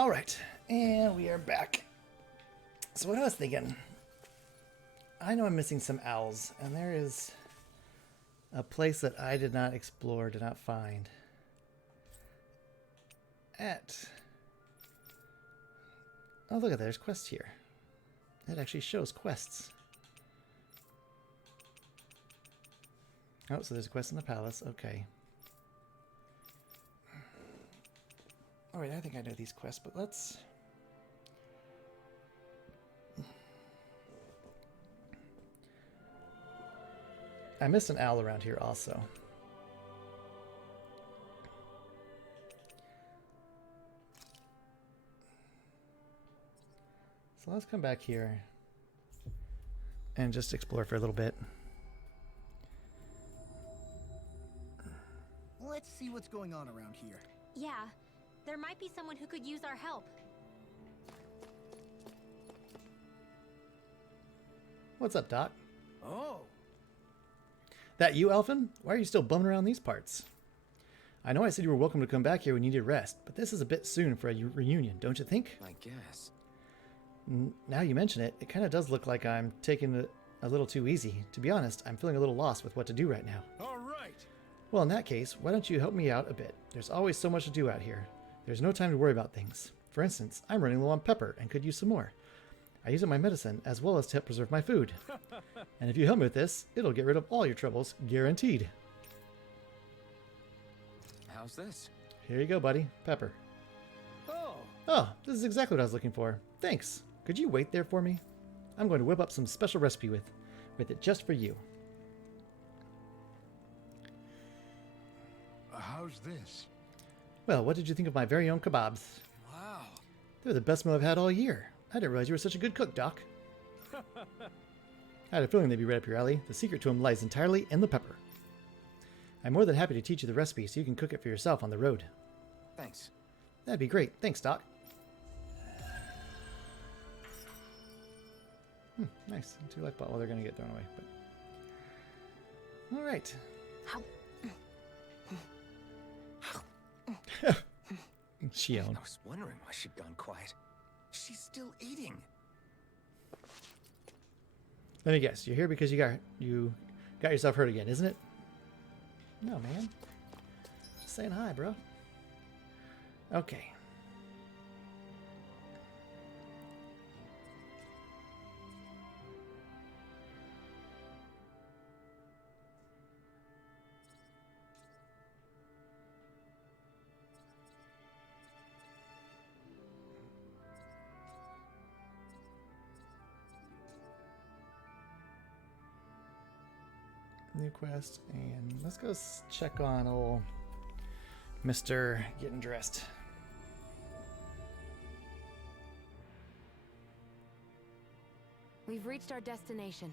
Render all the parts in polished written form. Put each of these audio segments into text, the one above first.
Alright, and we are back. So what I was thinking, I know I'm missing some owls, and there is a place that I did not explore, did not find. Oh, look at that, there's quests here. It actually shows quests. Oh, so there's a quest in the palace, okay. Alright, I think I know these quests, but let's... I missed an owl around here also. So let's come back here and just explore for a little bit. Let's see what's going on around here. Yeah, there might be someone who could use our help. What's up, Doc? Oh. That you, Elfin? Why are you still bumming around these parts? I know I said you were welcome to come back here when you needed rest, but this is a bit soon for a reunion, don't you think? I guess. Now you mention it, it kind of does look like I'm taking it a little too easy. To be honest, I'm feeling a little lost with what to do right now. All right. Well, in that case, why don't you help me out a bit? There's always so much to do out here. There's no time to worry about things. For instance, I'm running low on pepper and could use some more. I use it in my medicine as well as to help preserve my food. And if you help me with this, it'll get rid of all your troubles, guaranteed. How's this? Here you go, buddy. Pepper. Oh, this is exactly what I was looking for. Thanks. Could you wait there for me? I'm going to whip up some special recipe with it just for you. How's this? Well, what did you think of my very own kebabs? Wow. They're the best meal I've had all year. I didn't realize you were such a good cook, Doc. I had a feeling they'd be right up your alley. The secret to them lies entirely in the pepper. I'm more than happy to teach you the recipe so you can cook it for yourself on the road. Thanks. That'd be great. Thanks, Doc. Nice. 2 life bottle. Well, they're going to get thrown away. But... all right. Shion. I was wondering why she'd gone quiet. She's still eating. Let me guess. You're here because you got yourself hurt again, isn't it? No, man. Just saying hi, bro. Okay. New quest, and let's go check on old Mr. Getting Dressed. We've reached our destination.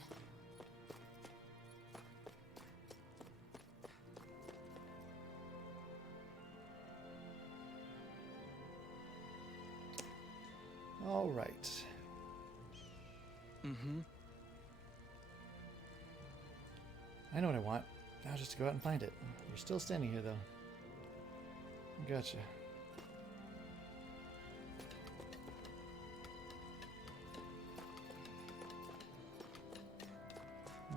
All right. Mm-hmm. I know what I want. Now just to go out and find it. You're still standing here, though. Gotcha.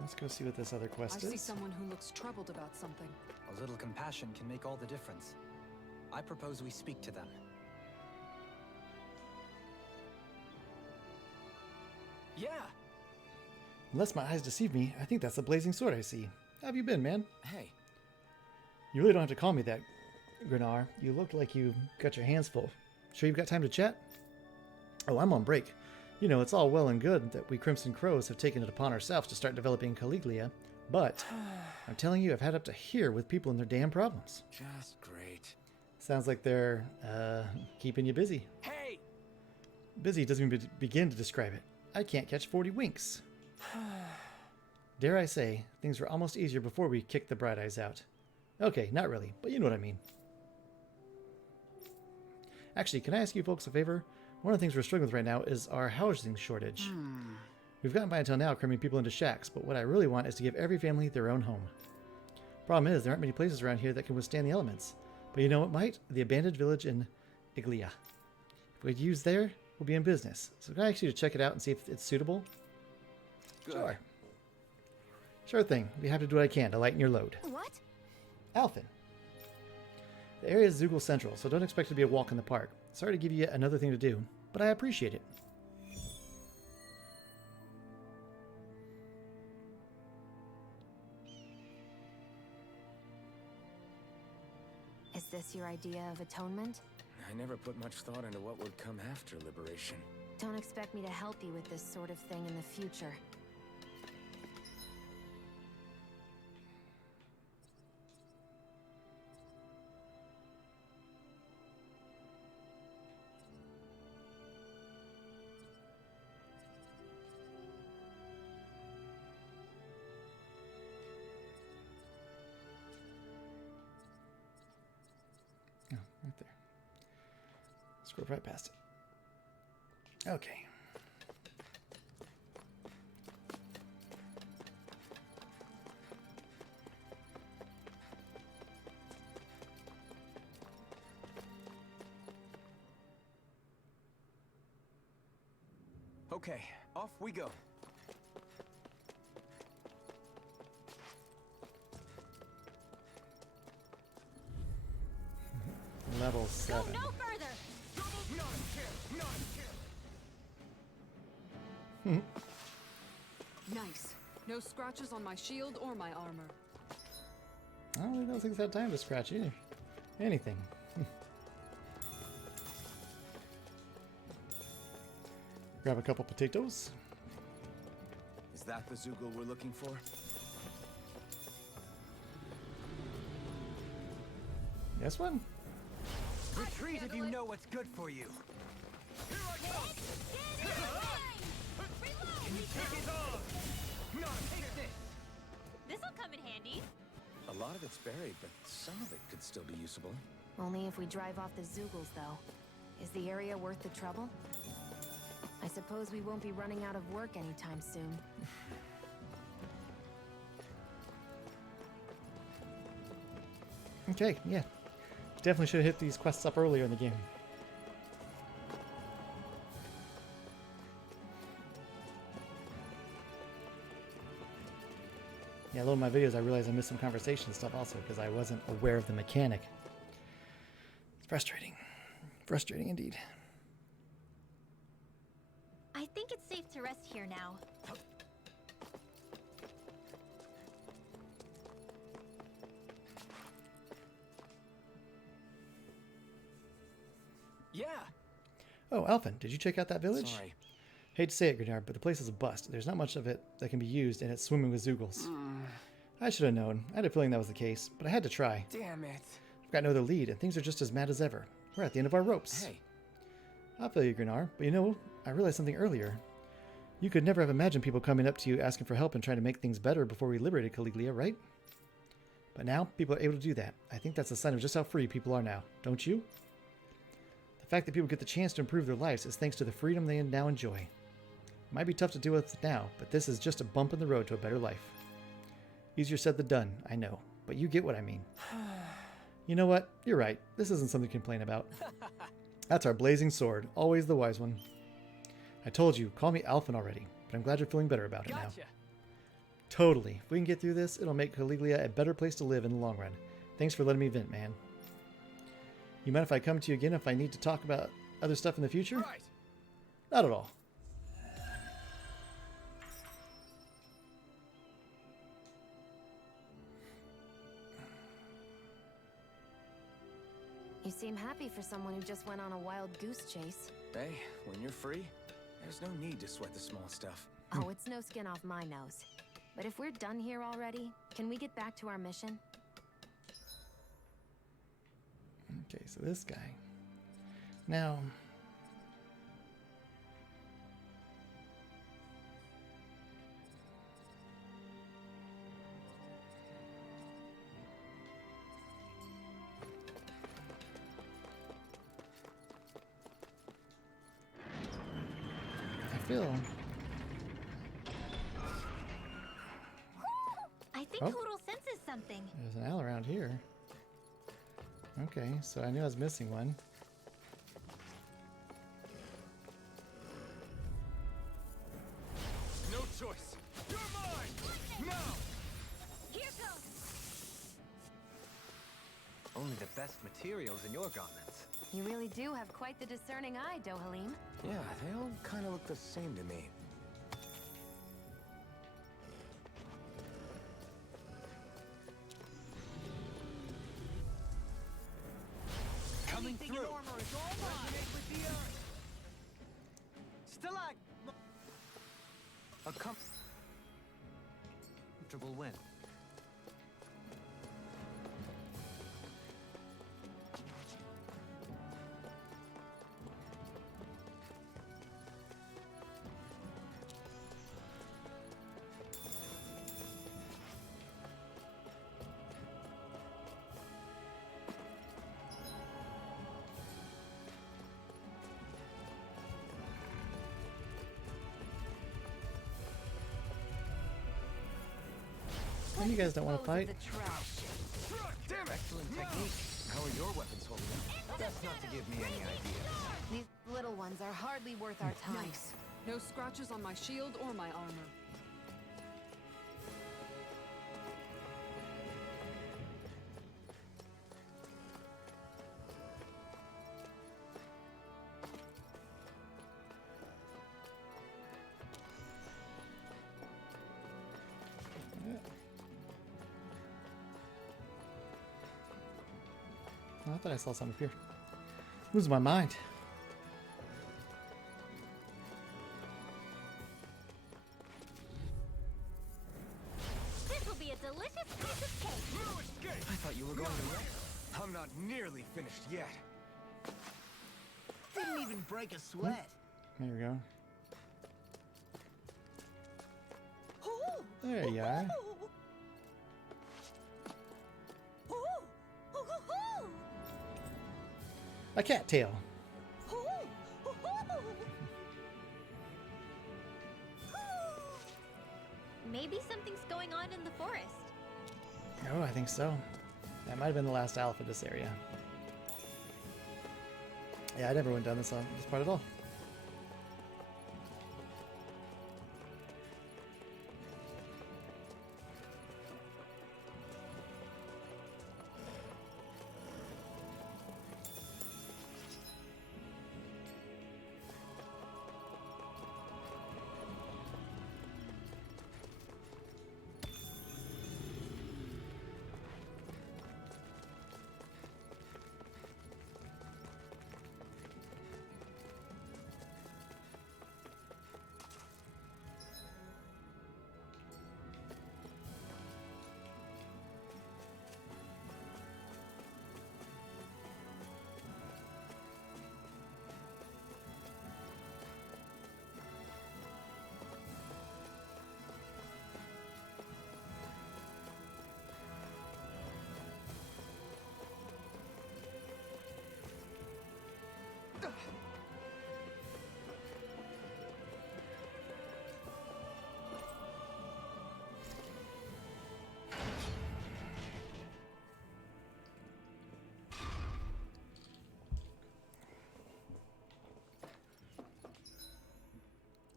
Let's go see what this other quest I is. see someone who looks troubled about something. A little compassion can make all the difference. I propose we speak to them. Yeah! Unless my eyes deceive me, I think that's the blazing sword I see. How have you been, man? Hey. You really don't have to call me that, Grenar. You look like you got your hands full. Sure you've got time to chat? Oh, I'm on break. You know, it's all well and good that we Crimson Crows have taken it upon ourselves to start developing Caligula, but I'm telling you, I've had up to here with people and their damn problems. Just great. Sounds like they're, keeping you busy. Hey! Busy doesn't even begin to describe it. I can't catch 40 winks. Dare I say, things were almost easier before we kicked the bright eyes out. Okay, not really, but you know what I mean. Actually, can I ask you folks a favor? One of the things we're struggling with right now is our housing shortage. We've gotten by until now cramming people into shacks, but what I really want is to give every family their own home. Problem is, there aren't many places around here that can withstand the elements. But you know what might? The abandoned village in Iglia. we use there, we'll be in business. So can I ask you to check it out and see if it's suitable? Good. Sure. Sure thing. I'll be happy to do what I can to lighten your load. What? Alphen. The area is Zoogle Central, so don't expect it to be a walk in the park. Sorry to give you yet another thing to do, but I appreciate it. Is this your idea of atonement? I never put much thought into what would come after liberation. Don't expect me to help you with this sort of thing in the future. Oh, right there. Scroll right past it. Okay. Okay, off we go. Level Go 7. no further! Nice. No scratches on my shield or my armor. I don't think those things had time to scratch either. Anything. Grab a couple potatoes. Is that the Zoogle we're looking for? This one? Retreat if you know what's good for you. This'll come in handy. A lot of it's buried, but some of it could still be usable. Only if we drive off the Zoogles, though. Is the area worth the trouble? I suppose we won't be running out of work anytime soon. Okay, yeah. Definitely should have hit these quests up earlier in the game. Yeah, a lot of my videos I realized I missed some conversation stuff also because I wasn't aware of the mechanic. It's frustrating. Frustrating indeed. I think it's safe to rest here now. Yeah. Oh, Alphen, did you check out that village? Sorry. Hate to say it, Grenard, but the place is a bust. There's not much of it that can be used, and it's swimming with Zoogles. I should have known. I had a feeling that was the case, but I had to try. Damn it. I've got no other lead, and things are just as mad as ever. We're at the end of our ropes. Hey, I feel you, Grenard, but you know, I realized something earlier. You could never have imagined people coming up to you asking for help and trying to make things better before we liberated Caligula, right? But now, people are able to do that. I think that's a sign of just how free people are now, don't you? The fact that people get the chance to improve their lives is thanks to the freedom they now enjoy. It might be tough to deal with now, but this is just a bump in the road to a better life. Easier said than done, I know, but you get what I mean. You know what? You're right. This isn't something to complain about. That's our blazing sword, always the wise one. I told you, call me Alphen already, but I'm glad you're feeling better about it now. Gotcha. Totally. If we can get through this, it'll make Caligula a better place to live in the long run. Thanks for letting me vent, man. You mind if I come to you again if I need to talk about other stuff in the future? Right. Not at all. You seem happy for someone who just went on a wild goose chase. hey, when you're free, there's no need to sweat the small stuff. Oh, it's no skin off my nose. But if we're done here already, can we get back to our mission? Okay, so this guy. Now... I feel... I think Oh. Hoodle senses something. There's an owl around here. Okay, so I knew I was missing one. best materials in your garments. You really do have quite the discerning eye, Dohalim. Yeah, they all kind of look the same to me. Coming through. Armor is all mine. With the earth. A comfortable win. You guys don't want to fight? Damn it! Excellent technique. How are your weapons holding up? Best not to give me any ideas. These little ones are hardly worth our time. Nice. No scratches on my shield or my armor. Oh, I thought I saw something up here. Losing my mind. This will be a delicious piece of cake. I thought you were going to rest. I'm not nearly finished yet. Didn't even break a sweat. There we go. There you are. A cattail. Maybe something's going on in the forest. Oh, I think so. That might have been the last alpha this area. Yeah, I never went down this part at all.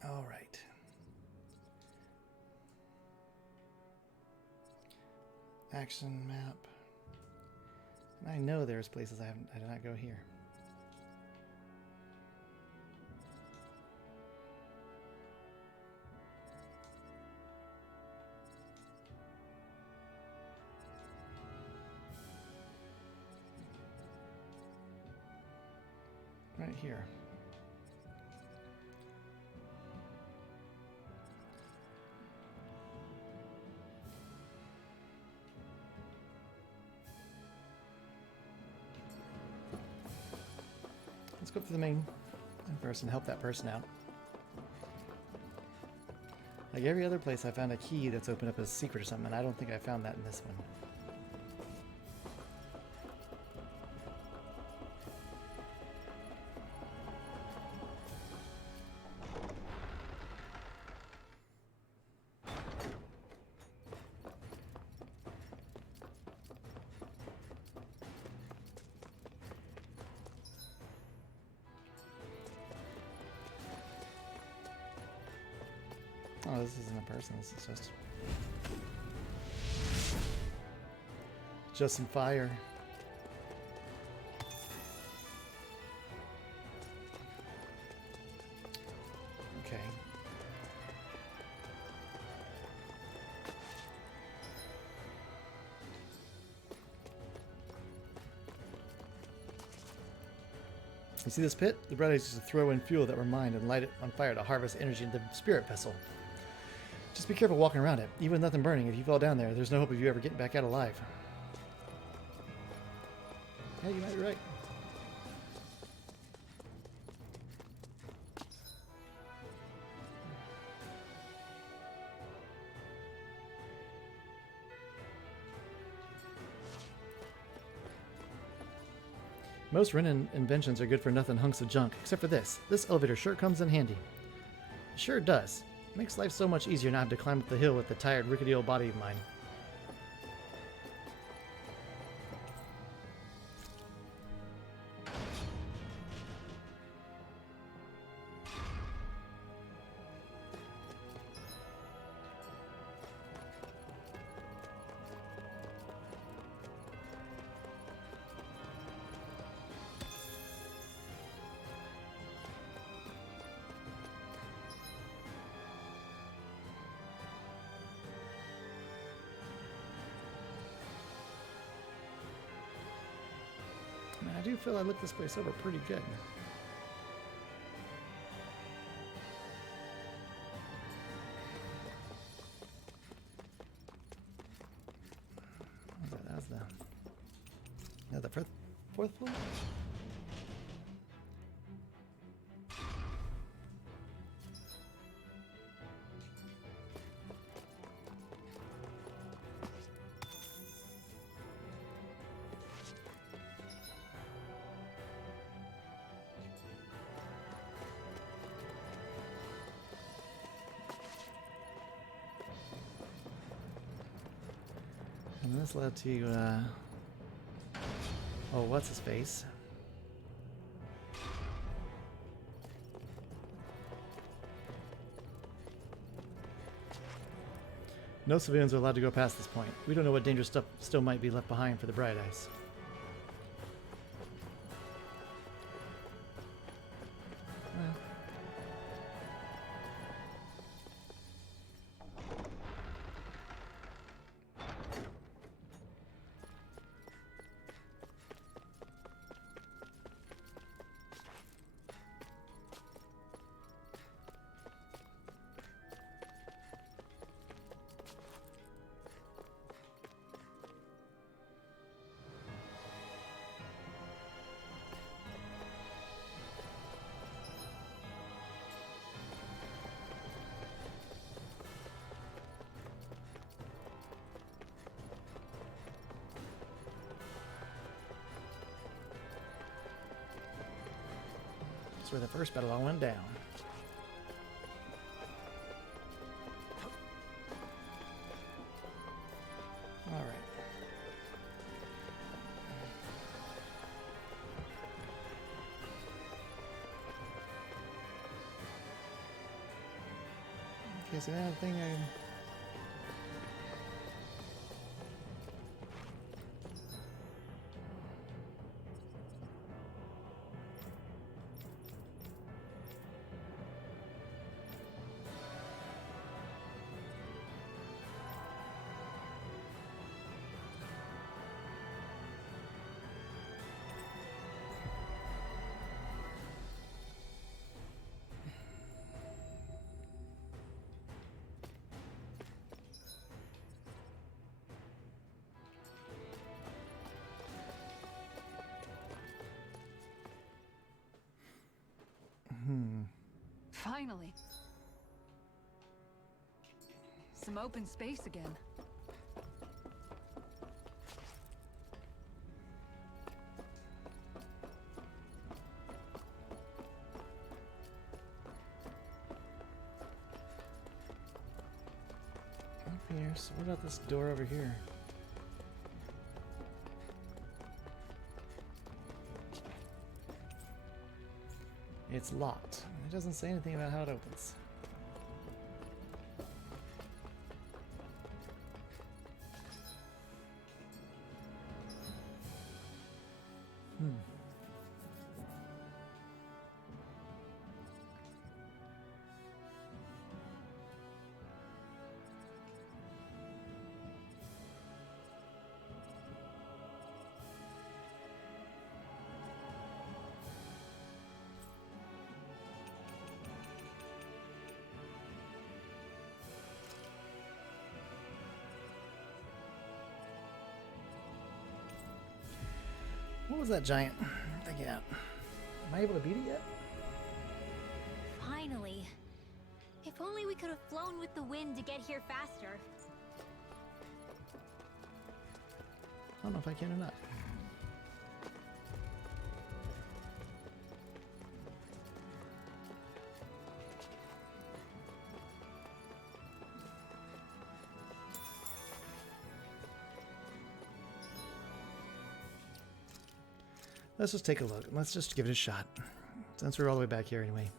All right. Action map. And I know there's places I did not go here. Right here. Let's go up to the main person, help that person out. Like every other place, I found a key that's opened up as a secret or something, and I don't think I found that in this one. Oh, this isn't a person, this is just some fire. You see this pit? The Bright Eyes used to throw in fuel that were mined and light it on fire to harvest energy in the spirit vessel. Just be careful walking around it. Even with nothing burning, if you fall down there, there's no hope of you ever getting back out alive. Yeah, you might be right. Most Renan inventions are good for nothing hunks of junk, except for this. This elevator sure comes in handy. It sure does. It makes life so much easier not have to climb up the hill with the tired, rickety old body of mine. I do feel I looked this place over pretty good. What was that? That was the fourth floor? And this led to, oh, what's his face? No civilians are allowed to go past this point. We don't know what dangerous stuff still might be left behind for the Bright Eyes. Well. That's where the first battle all went down. All right. Okay, so that thing I... Finally. Some open space again. Up here. So what about this door over here? It's locked. It doesn't say anything about how it opens. What was that giant thing at? Am I able to beat it yet? Finally. If only we could have flown with the wind to get here faster. I don't know if I can or not. Let's just take a look. Let's just give it a shot. Since we're all the way back here anyway.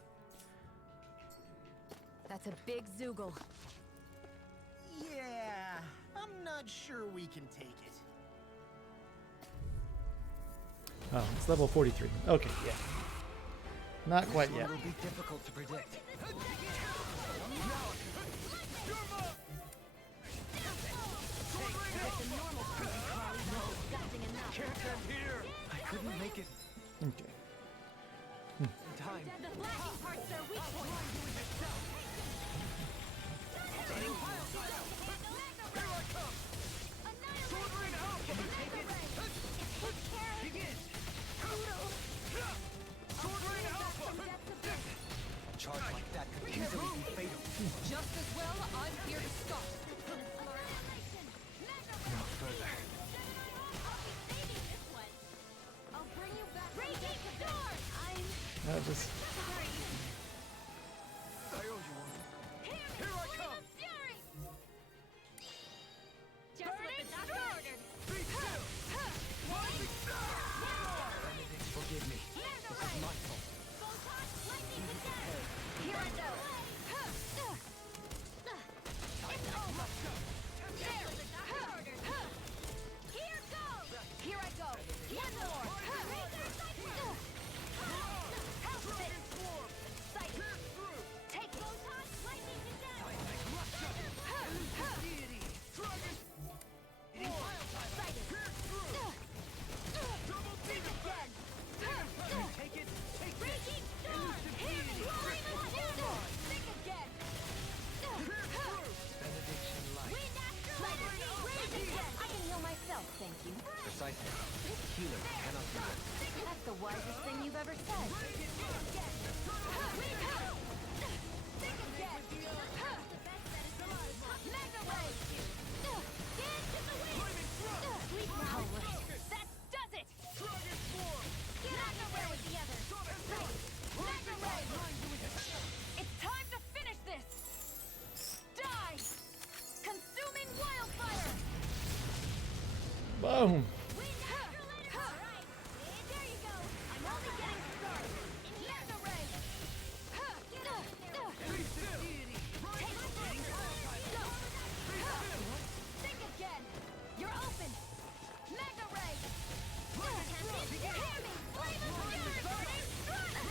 That's a big Zoogle. Yeah, I'm not sure we can take it. Oh, it's level 43. Okay, yeah. Not quite This yet. one will be difficult to predict. I couldn't make it Okay. in time. The flashing part's their weak point. A charge like that could easily be fatal. Just as well, I'm here to stop. No further. I'll bring you back. Raging Storm! That just I owe you one. Here I come! Fury! Just what the doctor ordered. Benedict, forgive me. This is my fault. Photon lightning to death! Here I go! It's over! Just what the doctor ordered. Here goes! Here I go! One more! Help it! Sight! Take photon lightning to death! Take it. Take this. Raging Storm! Hear me! Think again! Benediction light. Wind astral energy! Rage again! I can heal myself, thank you. Precisely. Healer cannot do it. That's the wisest thing you've ever said. Mega Wave! Get to the wind! Sweet now! That does it! Mega Wave with the other! Mega Wave! It's time to finish this! Die! Consuming wildfire! boom. Wind astral energy! Alright, there you go! I'm only getting started! Mega Ray! Get up there! Take it! Go! Think again! You're open! Mega Ray! Hear me! Flame of fury! Burning strike!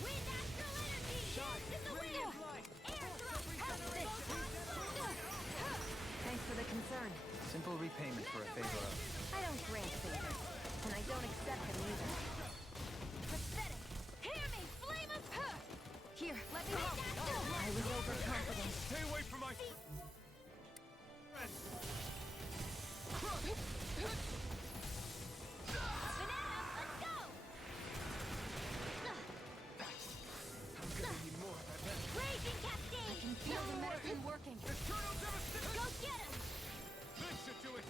Wind astral energy! Into the wind! Airdrop! Help this! Thanks for the concern. Simple repayment for a favor of. I don't grant favors, and I don't accept them either. Pathetic! Hear me! Flame of Here, let me help. I was overconfident. Stay away from my... Banana, let's go! Raging Cascade! Feel the medicine working. Go get him!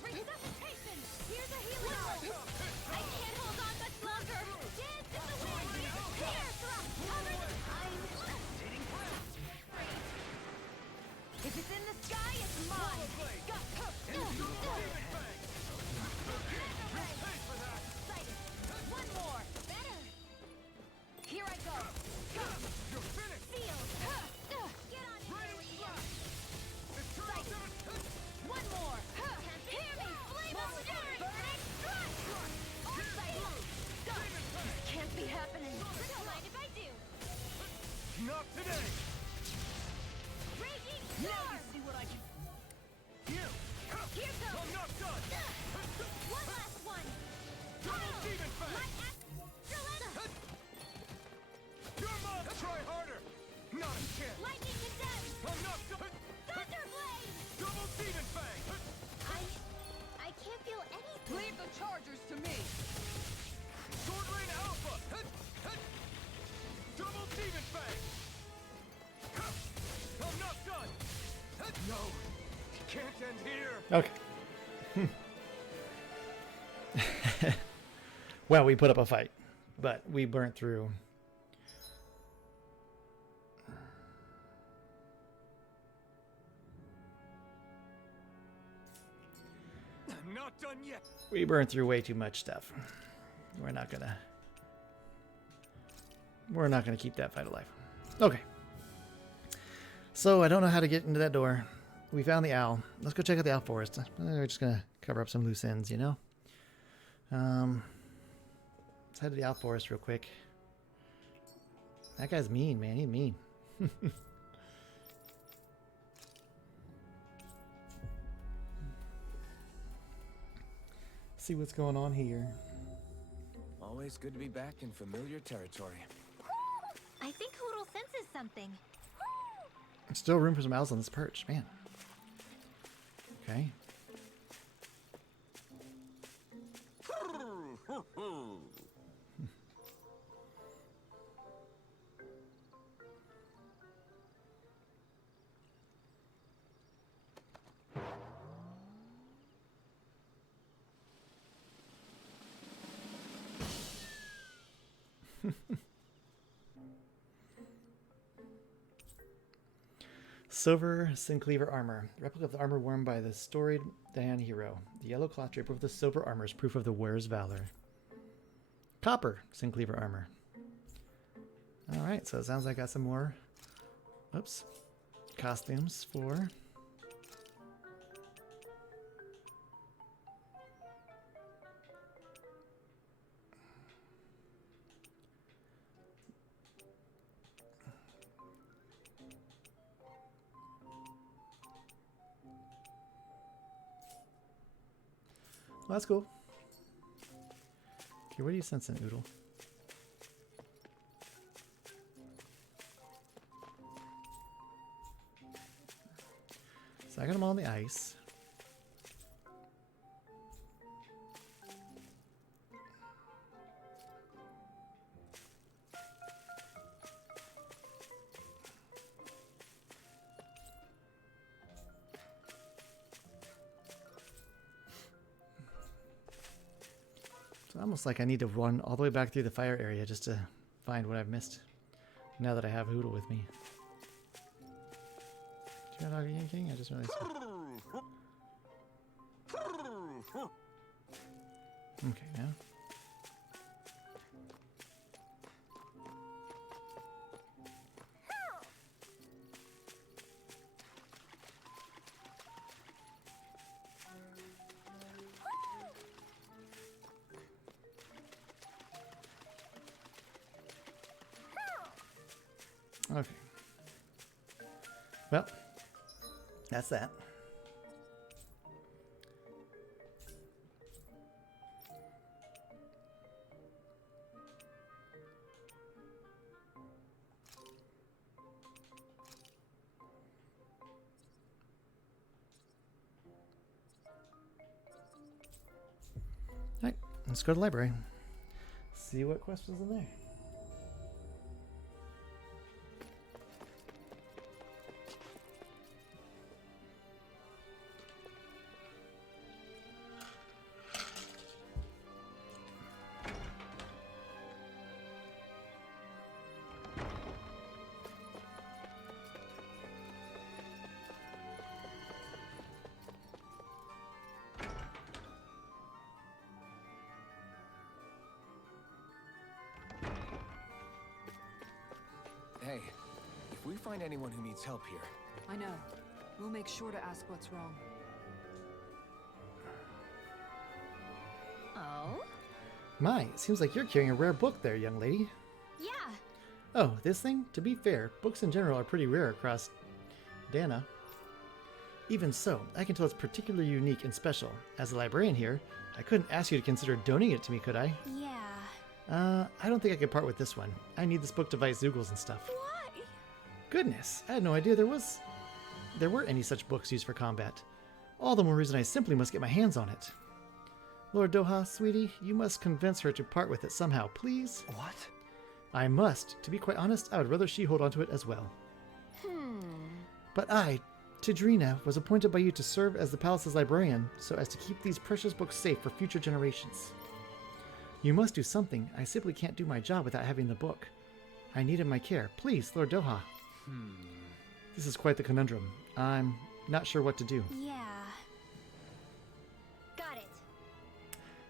Resuscitation! Here's a healing roll! I can't hold on much longer! Dance in the wind! Here, drop! Cover! If it's in the sky, it's mine. Excited! One more! Better! Here I go. Sealed! Get on here! Excited! One more! Hear me! Flame of fury! Burning strike! Excited! Go! Can't be happening. Don't mind if I do! Not today! Raging storm! See what I can... Here goes! I'm not done! One last one! Demon Fang! My astral energy! Your mom! Try harder! Not a chance! Lightning to death! I'm not done! Thunderblade! Double Demon Fang! I can't feel anything. Leave the chargers to me. Alpha! Double Demon Fang! I'm not done! No! It can't end here! Okay. Well, we put up a fight, but we burnt through. I'm not done yet! We burned through way too much stuff. We're not gonna keep that fight alive. Okay. So I don't know how to get into that door. We found the owl. Let's go check out the owl forest. We're just gonna cover up some loose ends, you know? Let's head to the owl forest real quick. That guy's mean, man. He's mean. See what's going on here. Always good to be back in familiar territory. I think Hootle senses something. Still room for some owls on this perch, man. Okay. Silver Syncleaver armor. Replica of the armor worn by the storied Diane hero. The yellow cloth drape over the silver armor is proof of the wearer's valor. Copper Syncleaver armor. Alright, so it sounds like I got some more costumes for well, that's cool. Okay, what are you sensing, Oodle? So I got them all on the ice. It's almost like I need to run all the way back through the fire area just to find what I've missed. Now that I have Hootle with me. Do you know Doggy King? I just realized. Okay, now. Okay. Well, that's that. All right, let's go to the library. See what quest was in there. Hey, if we find anyone who needs help here, I know. We'll make sure to ask what's wrong. Oh? My, it seems like you're carrying a rare book there, young lady. Yeah. Oh, this thing? To be fair, books in general are pretty rare across Dana. Even so, I can tell it's particularly unique and special. As a librarian here, I couldn't ask you to consider donating it to me, could I? Yeah. I don't think I could part with this one. I need this book to fight Zoogles and stuff. Why? Goodness, I had no idea there were any such books used for combat. All the more reason I simply must get my hands on it. Lord Doha, sweetie, you must convince her to part with it somehow, please. What? I must. To be quite honest, I would rather she hold onto it as well. But I, Tidrina, was appointed by you to serve as the palace's librarian, so as to keep these precious books safe for future generations. You must do something. I simply can't do my job without having the book. I needed my care. Please, Lord Doha. This is quite the conundrum. I'm not sure what to do. Yeah. Got it.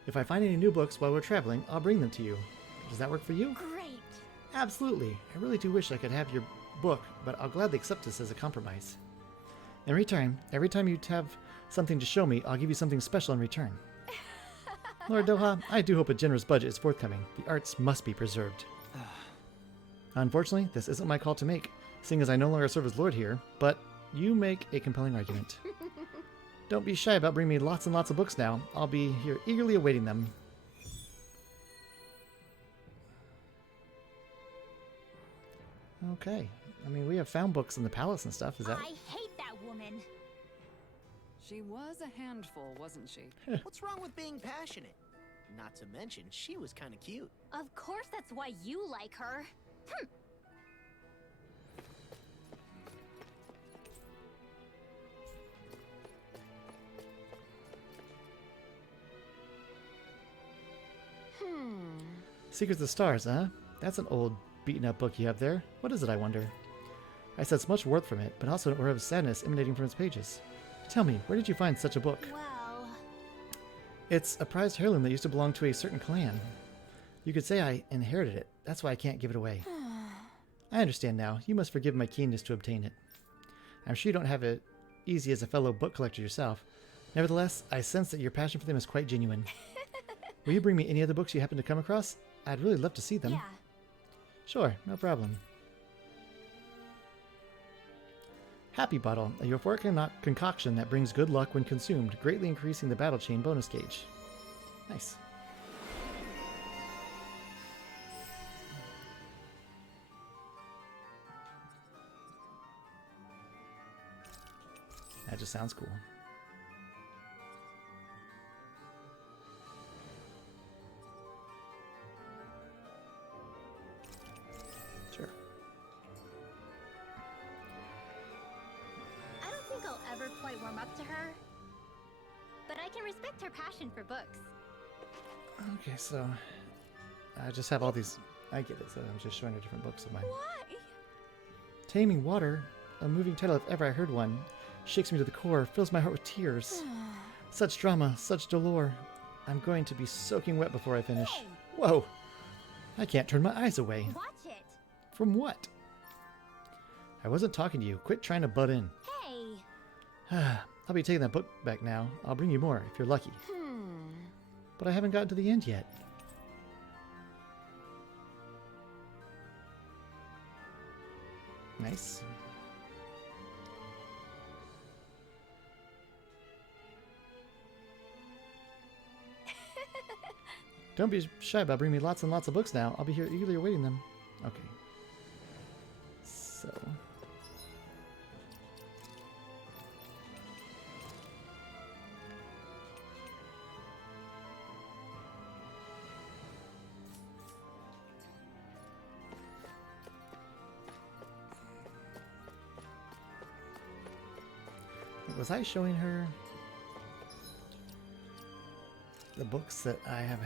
If I find any new books while we're traveling, I'll bring them to you. Does that work for you? Great. Absolutely. I really do wish I could have your book, but I'll gladly accept this as a compromise. In return, every time you have something to show me, I'll give you something special in return. Lord Doha, I do hope a generous budget is forthcoming. The arts must be preserved. Unfortunately, this isn't my call to make, seeing as I no longer serve as Lord here, but you make a compelling argument. Don't be shy about bringing me lots and lots of books now. I'll be here eagerly awaiting them. Okay. I mean, we have found books in the palace and stuff. Is that... I hate that woman. She was a handful, wasn't she? What's wrong with being passionate? Not to mention, she was kind of cute. Of course that's why you like her. Secrets of the Stars, huh? That's an old, beaten-up book you have there. What is it, I wonder? I sense much worth from it, but also an aura of sadness emanating from its pages. Tell me, where did you find such a book? Well... It's a prized heirloom that used to belong to a certain clan. You could say I inherited it. That's why I can't give it away. I understand now. You must forgive my keenness to obtain it. I'm sure you don't have it easy as a fellow book collector yourself. Nevertheless, I sense that your passion for them is quite genuine. Will you bring me any other books you happen to come across? I'd really love to see them. Yeah. Sure, no problem. Happy Bottle, a euphoric concoction that brings good luck when consumed, greatly increasing the battle chain bonus gauge. Nice. That just sounds cool. Sure. I don't think I'll ever quite warm up to her. But I can respect her passion for books. Okay, so I just have all these. I get it. So I'm just showing her different books of mine. Why? Taming Water, a moving title if ever I heard one, shakes me to the core, fills my heart with tears. Such drama, such dolor. I'm going to be soaking wet before I finish. Hey! Whoa! I can't turn my eyes away. Watch it. From what? I wasn't talking to you. Quit trying to butt in. Hey. I'll be taking that book back now. I'll bring you more if you're lucky. But I haven't gotten to the end yet. Nice. Don't be shy about bringing me lots and lots of books now. I'll be here eagerly awaiting them. Okay. So... Was I showing her the books that I have?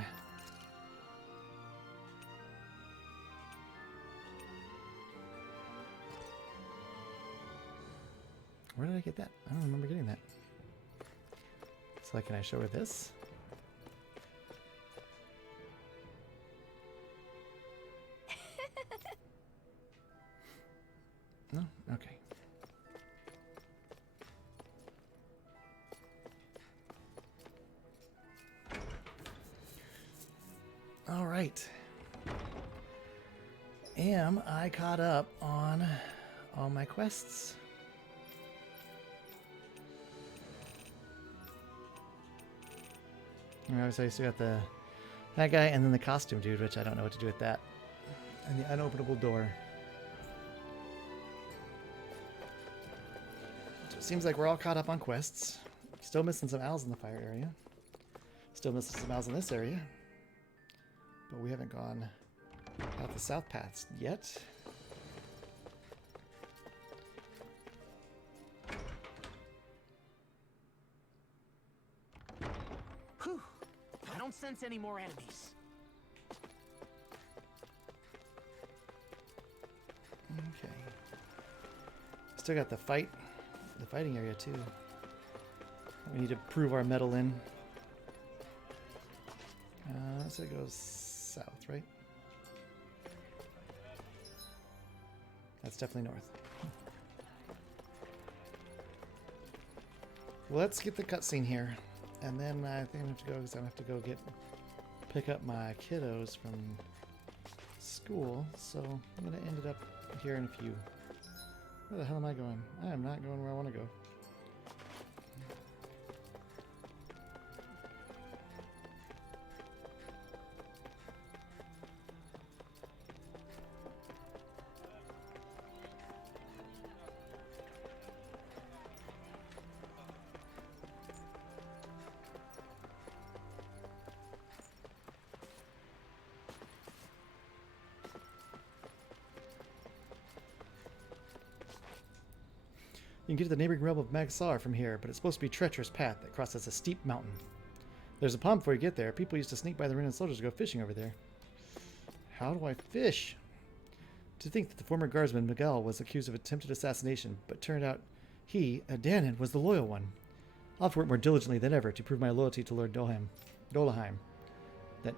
Where did I get that? I don't remember getting that. So can I show her this? No? Okay. All right. Am I caught up on all my quests? So I still got that guy and then the costume dude, which I don't know what to do with that. And the unopenable door. So it seems like we're all caught up on quests. Still missing some owls in the fire area. Still missing some owls in this area. But we haven't gone out the south paths yet. Whew. I don't sense any more enemies. Okay. Still got the fighting area too. We need to prove our mettle in. So it goes south, right? That's definitely north. Let's get the cutscene here, and then I think I'm gonna have to go because I have to go pick up my kiddos from school. So I'm gonna end it up here in a few. Where the hell am I going? I am not going where I want to go. You can get to the neighboring realm of Magsar from here, but it's supposed to be a treacherous path that crosses a steep mountain. There's a pond before you get there. People used to sneak by the ruined soldiers to go fishing over there. How do I fish? To think that the former guardsman Miguel was accused of attempted assassination, but turned out he, Danon, was the loyal one. I'll have to work more diligently than ever to prove my loyalty to Lord Dolheim. That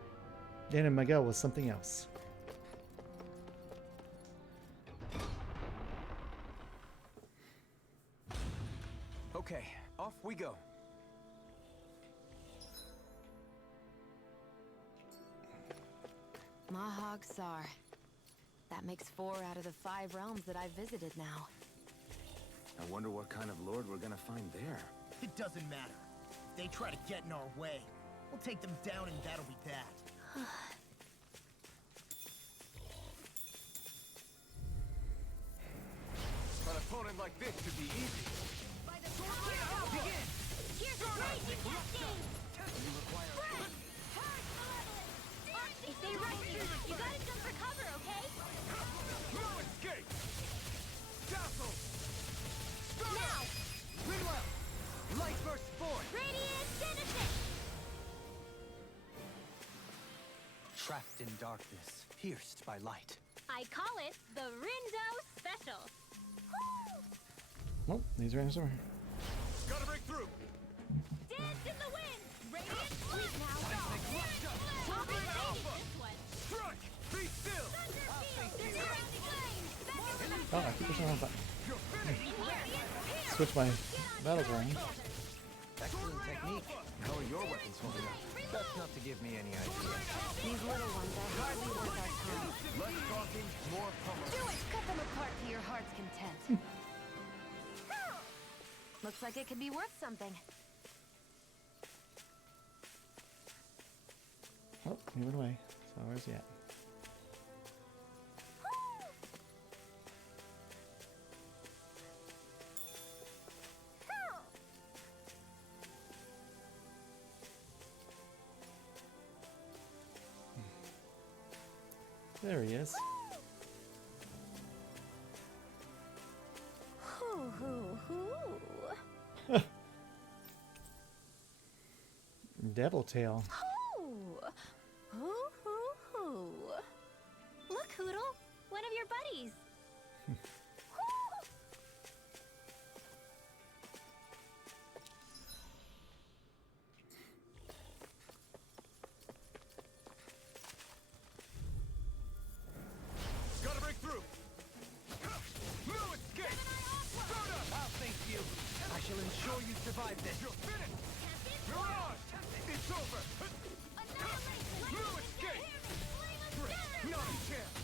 Danon Miguel was something else. Okay, off we go. Mahag Sar. That makes 4 out of the 5 realms that I've visited now. I wonder what kind of lord we're gonna find there. It doesn't matter. If they try to get in our way, we'll take them down and that'll be that. An opponent like this should be easy. By the sword of begin! Here's the raging cascade! Spread! Hard malevolent! If they rush you gotta jump for cover, okay? No escape! Dazzle! Now! Rinwell! Light burst forth! Radiant Genesis! Trapped in darkness, pierced by light. I call it the Rindo Special. Woo! Well, these are somewhere. Gotta break through! Dance in the wind! Radiant Flip now! Compensated this one! Strike! Be still! Thunder Field! They're directing flames! Back over the Oh, I keep pushing on the button. You're finished! Switch my battles around. Excellent technique. How are your weapons holding up? Best not to give me any ideas. These little ones are hardly worth our time. Less talking, more pummel. Do it! Cut them apart to your heart's content. Looks like it could be worth something. Oh, he went away. So where's he at? There he is. Hoo hoo hoo! Devil Tail. Hoo! Hoo hoo hoo! Look, Hoodle! One of your buddies! Hoo! Gotta break through! No escape! Soda! I'll thank you. I shall ensure you survive this. You're finished! Mirage! It's over! No escape! Not a chance!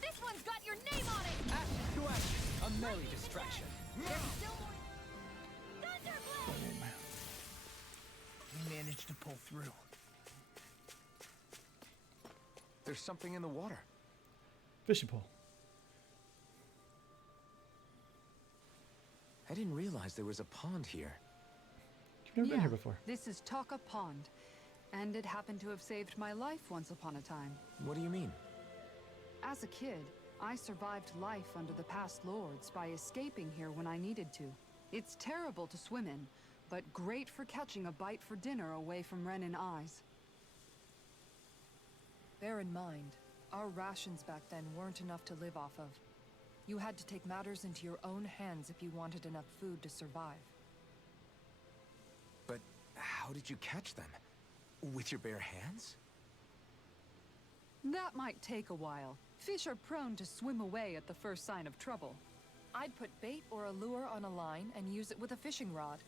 This one's got your name on it! Ashes to ashes. A merry distraction. Still more... Thunderblade! We managed to pull through. There's something in the water. Fishing pole. I didn't realize there was a pond here. You've never been here before. This is Taka Pond, and it happened to have saved my life once upon a time. What do you mean? As a kid, I survived life under the past lords by escaping here when I needed to. It's terrible to swim in, but great for catching a bite for dinner away from Renin eyes. Bear in mind, our rations back then weren't enough to live off of. You had to take matters into your own hands if you wanted enough food to survive. But how did you catch them? With your bare hands? That might take a while. Fish are prone to swim away at the first sign of trouble. I'd put bait or a lure on a line and use it with a fishing rod.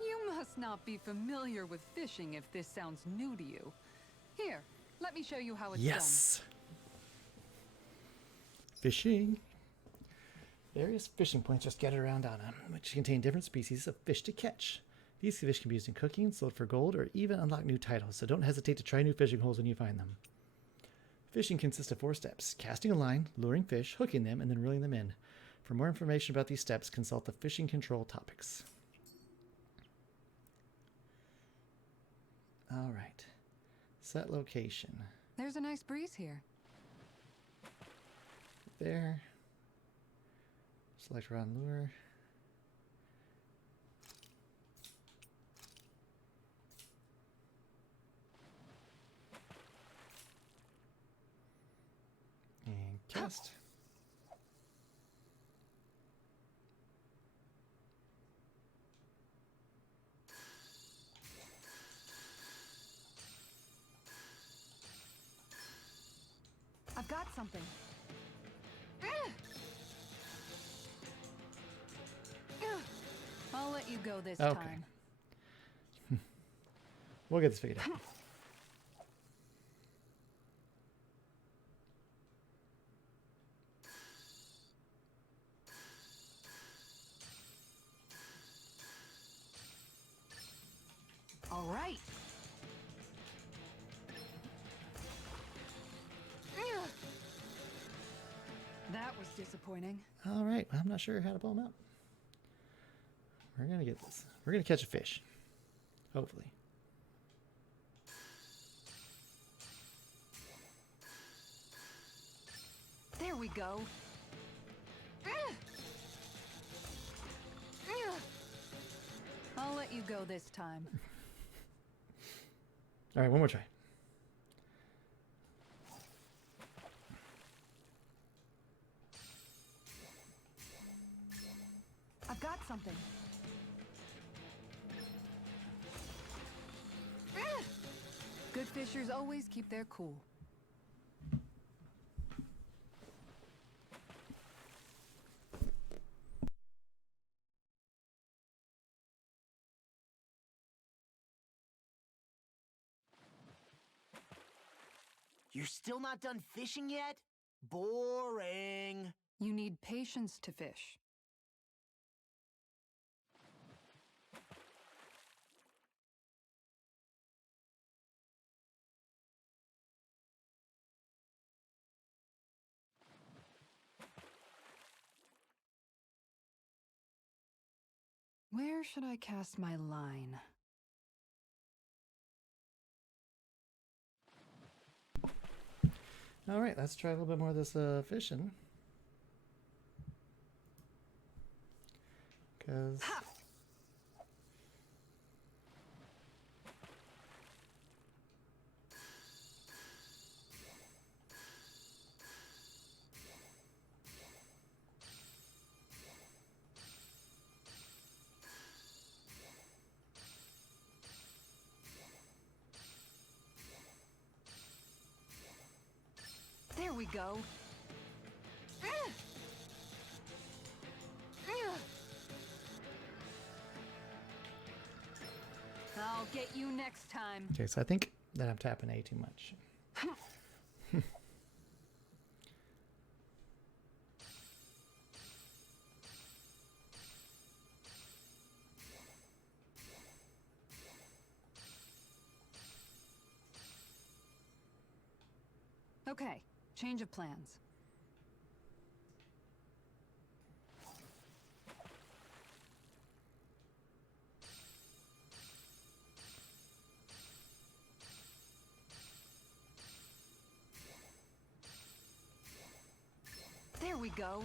You must not be familiar with fishing if this sounds new to you. Here, let me show you how it's done. Yes. Fishing. Various fishing points are scattered around Anna, which contain different species of fish to catch. These fish can be used in cooking, sold for gold, or even unlock new titles, so don't hesitate to try new fishing holes when you find them. Fishing consists of 4 steps: casting a line, luring fish, hooking them, and then reeling them in. For more information about these steps, consult the fishing control topics. All right. Set location. There's a nice breeze here. There. Select rod and lure. And cast. I've got something. I'll let you go this Okay. time. We'll get this figured out. All right. That was disappointing. All right. I'm not sure how to pull them out. We're going to get this. We're going to catch a fish. Hopefully. There we go. I'll let you go this time. All right. One more try. I've got something. Good fishers always keep their cool. You're still not done fishing yet? Boring. You need patience to fish. Where should I cast my line? All right. Let's try a little bit more of this fishing. Because... There we go. I'll get you next time. Okay, so I think that I'm tapping A too much. Okay, change of plans. go.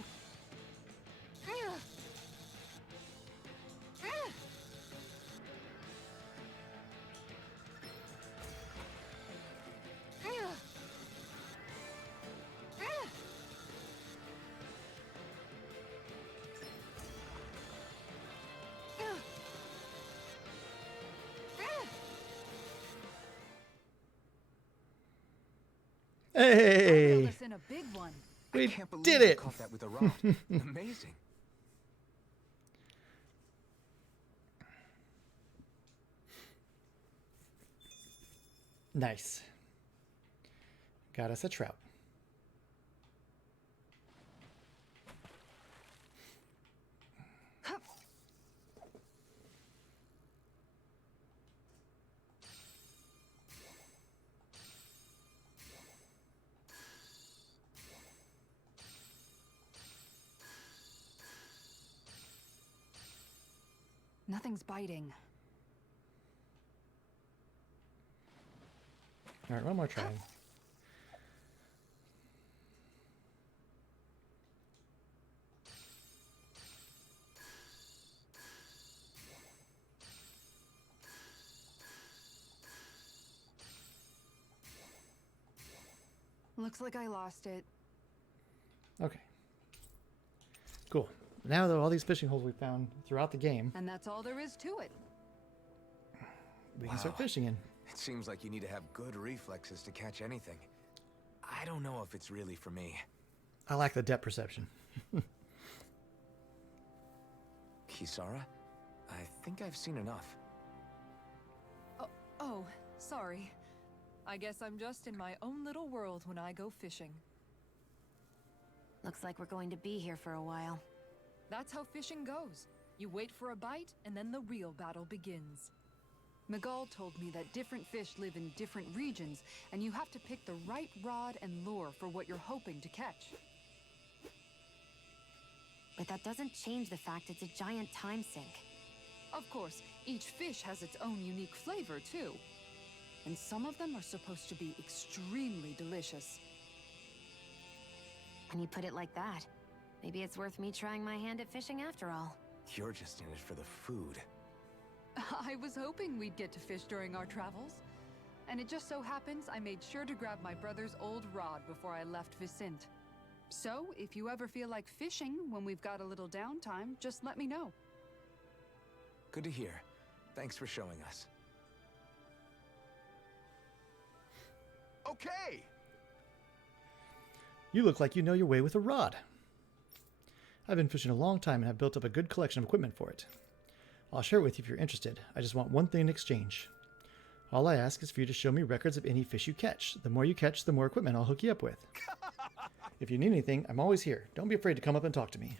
Hey, Reel us in a big one. we I can't believe did you it. caught that with a rod. Amazing. Nice. Got us a trout. Nothing's biting. All right, one more try. Looks like I lost it. Okay. Cool. Now that all these fishing holes we found throughout the game, And that's all there is to it. we can start Wow. fishing in. It seems like you need to have good reflexes to catch anything. I don't know if it's really for me. I lack the depth perception. Kisara? I think I've seen enough. Oh, sorry. I guess I'm just in my own little world when I go fishing. Looks like we're going to be here for a while. That's how fishing goes. You wait for a bite, and then the real battle begins. Miguel told me that different fish live in different regions, and you have to pick the right rod and lure for what you're hoping to catch. But that doesn't change the fact it's a giant time sink. Of course, each fish has its own unique flavor, too. And some of them are supposed to be extremely delicious. When you put it like that, maybe it's worth me trying my hand at fishing after all. You're just in it for the food. I was hoping we'd get to fish during our travels. And it just so happens I made sure to grab my brother's old rod before I left Vicente. So, if you ever feel like fishing when we've got a little downtime, just let me know. Good to hear. Thanks for showing us. Okay! You look like you know your way with a rod. I've been fishing a long time and have built up a good collection of equipment for it. I'll share it with you if you're interested. I just want one thing in exchange. All I ask is for you to show me records of any fish you catch. The more you catch, the more equipment I'll hook you up with. If you need anything, I'm always here. Don't be afraid to come up and talk to me.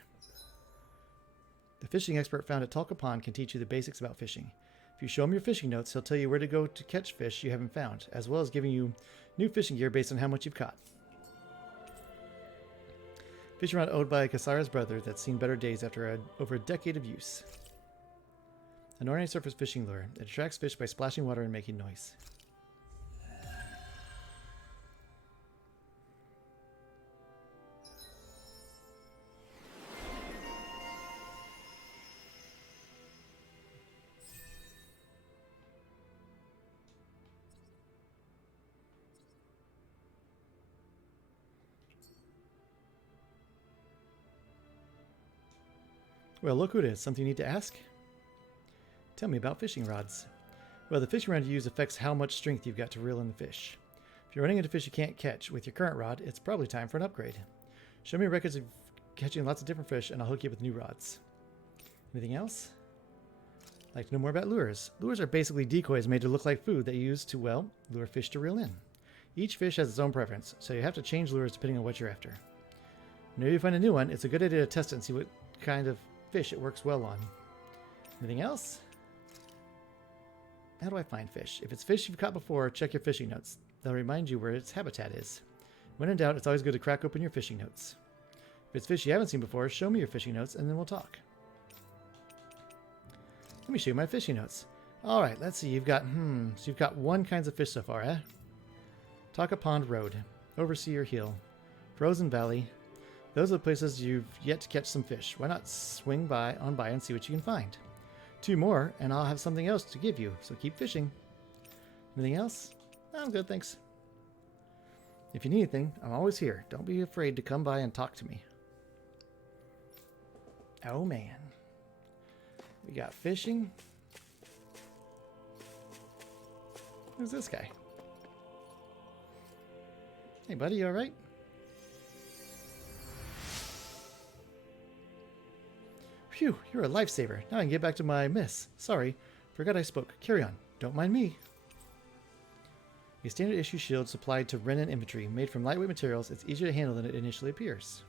The fishing expert found at Talca Pond can teach you the basics about fishing. If you show him your fishing notes, he'll tell you where to go to catch fish you haven't found, as well as giving you new fishing gear based on how much you've caught. Fishing rod owned by Kisara's brother that's seen better days after over a decade of use. An ordinary surface fishing lure that attracts fish by splashing water and making noise. Well, look who it is. Something you need to ask? Tell me about fishing rods. Well, the fishing rod you use affects how much strength you've got to reel in the fish. If you're running into fish you can't catch with your current rod, it's probably time for an upgrade. Show me records of catching lots of different fish and I'll hook you up with new rods. Anything else? I'd like to know more about lures. Lures are basically decoys made to look like food that you use to, well, lure fish to reel in. Each fish has its own preference, so you have to change lures depending on what you're after. Whenever you find a new one, it's a good idea to test it and see what kind of fish it works well on. Anything else? How do I find fish? If it's fish you've caught before, check your fishing notes. They'll remind you where its habitat is. When in doubt, it's always good to crack open your fishing notes. If it's fish you haven't seen before, show me your fishing notes and then we'll talk. Let me show you my fishing notes. Alright, let's see. You've got, so you've got one kinds of fish so far, eh? Talca Pond Road, Overseer Hill, Frozen Valley, Those are the places you've yet to catch some fish. Why not swing on by and see what you can find? 2 more, and I'll have something else to give you, so keep fishing. Anything else? I'm good, thanks. If you need anything, I'm always here. Don't be afraid to come by and talk to me. Oh, man. We got fishing. Who's this guy? Hey, buddy, you alright? Phew, you're a lifesaver. Now I can get back to my miss. Sorry, forgot I spoke. Carry on. Don't mind me. A standard issue shield supplied to Renan infantry. Made from lightweight materials, it's easier to handle than it initially appears.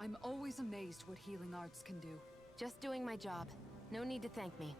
I'm always amazed what healing arts can do. Just doing my job. No need to thank me.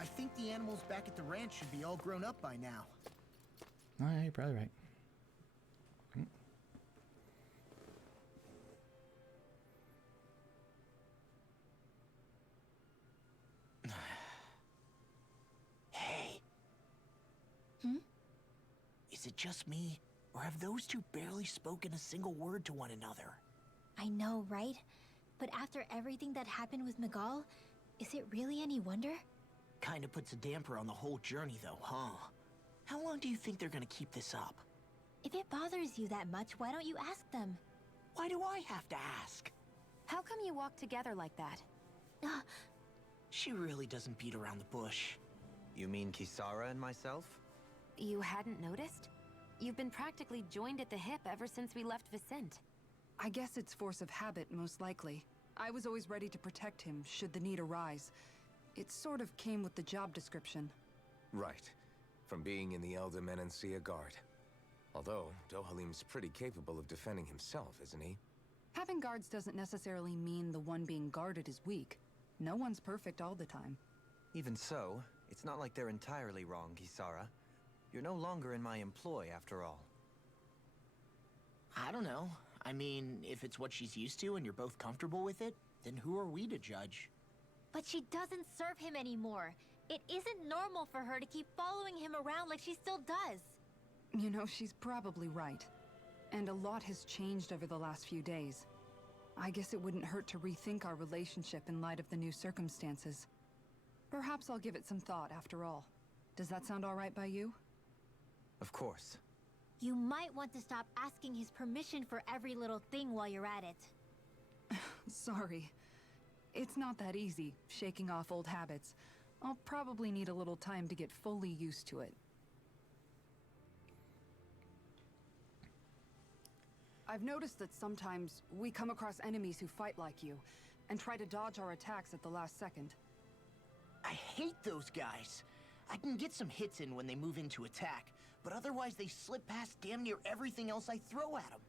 I think the animals back at the ranch should be all grown up by now. Oh, yeah, you're probably right. Hey. Hmm? Is it just me, or have those two barely spoken a single word to one another? I know, right? But after everything that happened with Miguel, is it really any wonder? Kinda puts a damper on the whole journey though, huh? How long do you think they're gonna keep this up? If it bothers you that much, why don't you ask them? Why do I have to ask? How come you walk together like that? She really doesn't beat around the bush. You mean Kisara and myself? You hadn't noticed? You've been practically joined at the hip ever since we left Vicente. I guess it's force of habit, most likely. I was always ready to protect him, should the need arise. It sort of came with the job description. Right. From being in the Elder Menancia Guard. Although, Dohalim's pretty capable of defending himself, isn't he? Having guards doesn't necessarily mean the one being guarded is weak. No one's perfect all the time. Even so, it's not like they're entirely wrong, Kisara. You're no longer in my employ, after all. I don't know. I mean, if it's what she's used to and you're both comfortable with it, then who are we to judge? But she doesn't serve him anymore. It isn't normal for her to keep following him around like she still does. You know, she's probably right. And a lot has changed over the last few days. I guess it wouldn't hurt to rethink our relationship in light of the new circumstances. Perhaps I'll give it some thought after all. Does that sound all right by you? Of course. You might want to stop asking his permission for every little thing while you're at it. Sorry. It's not that easy, shaking off old habits. I'll probably need a little time to get fully used to it. I've noticed that sometimes we come across enemies who fight like you, and try to dodge our attacks at the last second. I hate those guys. I can get some hits in when they move into attack, but otherwise they slip past damn near everything else I throw at them.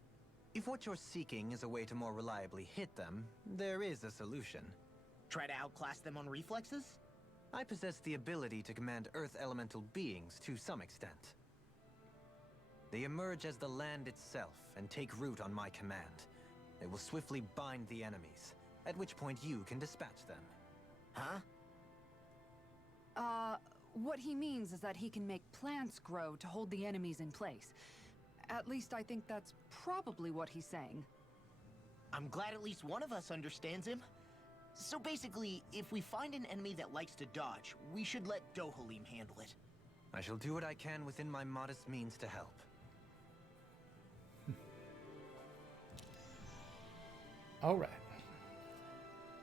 If what you're seeking is a way to more reliably hit them, there is a solution. Try to outclass them on reflexes? I possess the ability to command Earth elemental beings to some extent. They emerge as the land itself and take root on my command. They will swiftly bind the enemies, at which point you can dispatch them. Huh? What he means is that he can make plants grow to hold the enemies in place. At least I think that's probably what he's saying. I'm glad at least one of us understands him. So basically, if we find an enemy that likes to dodge, we should let Dohalim handle it. I shall do what I can within my modest means to help. All right.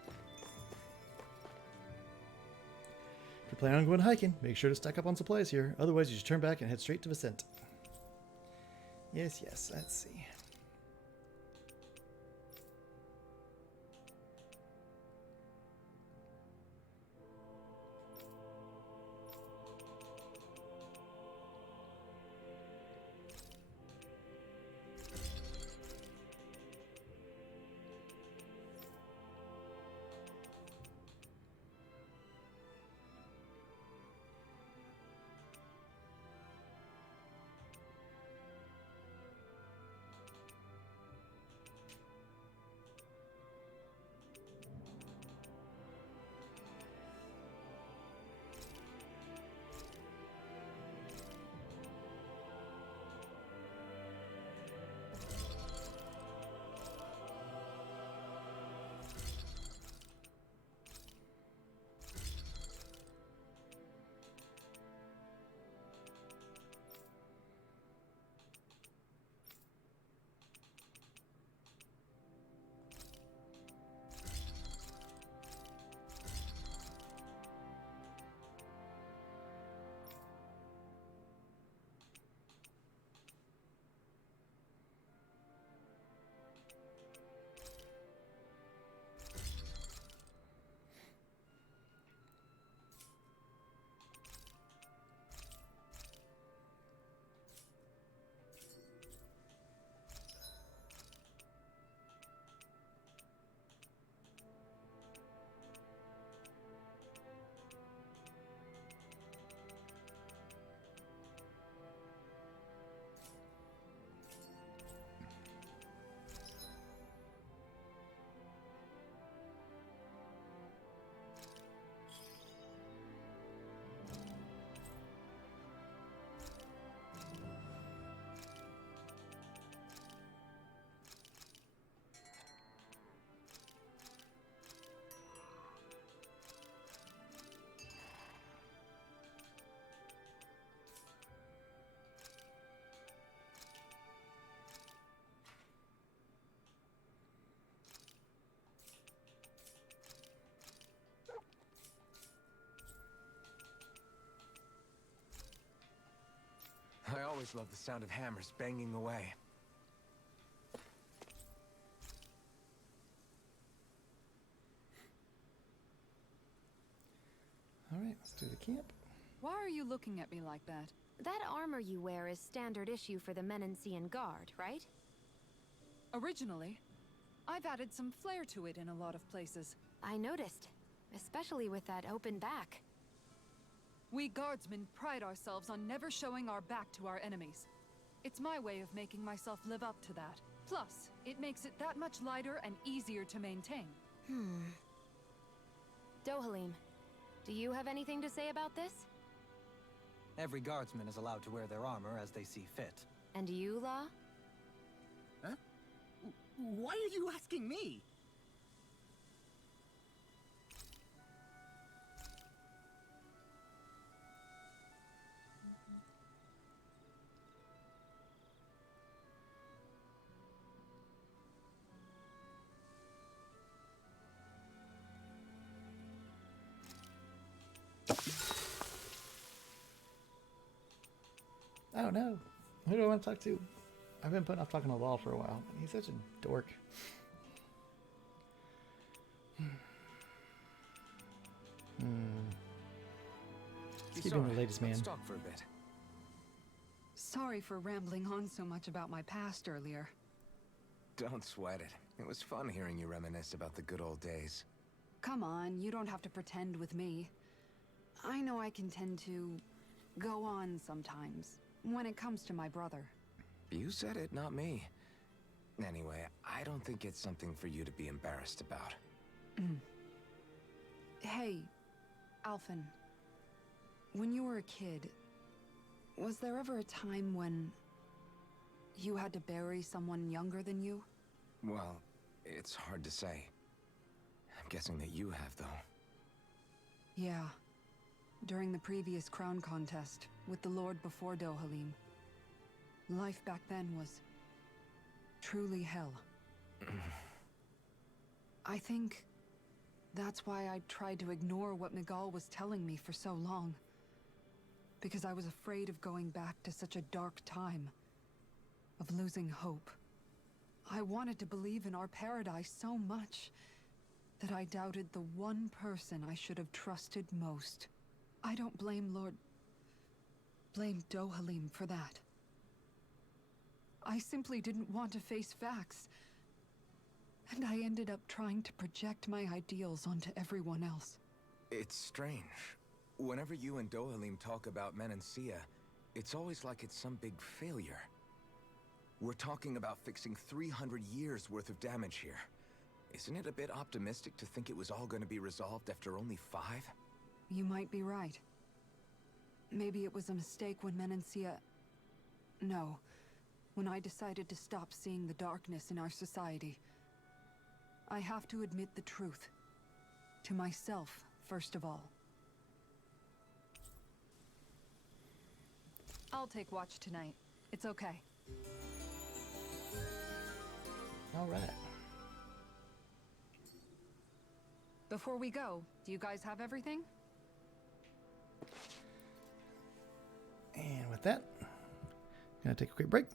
If you're planning on going hiking, make sure to stack up on supplies here. Otherwise, you should turn back and head straight to Vicente. Yes, yes, let's see. always loved the sound of hammers banging away. All right, let's do the camp. Why are you looking at me like that? That armor you wear is standard issue for the Menancian Guard, right? Originally, I've added some flair to it in a lot of places. I noticed, especially with that open back. We guardsmen pride ourselves on never showing our back to our enemies. It's my way of making myself live up to that. Plus, it makes it that much lighter and easier to maintain. Dohalim, do you have anything to say about this? Every guardsman is allowed to wear their armor as they see fit. And you, Law? Huh? Why are you asking me? I don't know. Who do I want to talk to? I've been putting off talking to Law for a while. He's such a dork. Keep doing the latest, man. Let's talk for a bit. Sorry for rambling on so much about my past earlier. Don't sweat it. It was fun hearing you reminisce about the good old days. Come on, you don't have to pretend with me. I know I can tend to go on sometimes when it comes to my brother. You said it, not me. Anyway, I don't think it's something for you to be embarrassed about. Hey, Alphen. When you were a kid, was there ever a time when you had to bury someone younger than you? Well, it's hard to say. I'm guessing that you have, though. Yeah. During the previous crown contest, with the Lord before Dohalim. Life back then was truly hell. I think that's why I tried to ignore what Miguel was telling me for so long. Because I was afraid of going back to such a dark time. Of losing hope. I wanted to believe in our paradise so much that I doubted the one person I should have trusted most. I don't blame blame Dohalim for that. I simply didn't want to face facts. And I ended up trying to project my ideals onto everyone else. It's strange. Whenever you and Dohalim talk about Menancia, it's always like it's some big failure. We're talking about fixing 300 years worth of damage here. Isn't it a bit optimistic to think it was all going to be resolved after only 5? You might be right. Maybe it was a mistake when Menancia... No. When I decided to stop seeing the darkness in our society. I have to admit the truth. To myself, first of all. I'll take watch tonight. It's okay. All right. Before we go, do you guys have everything? And with that, gonna take a quick break.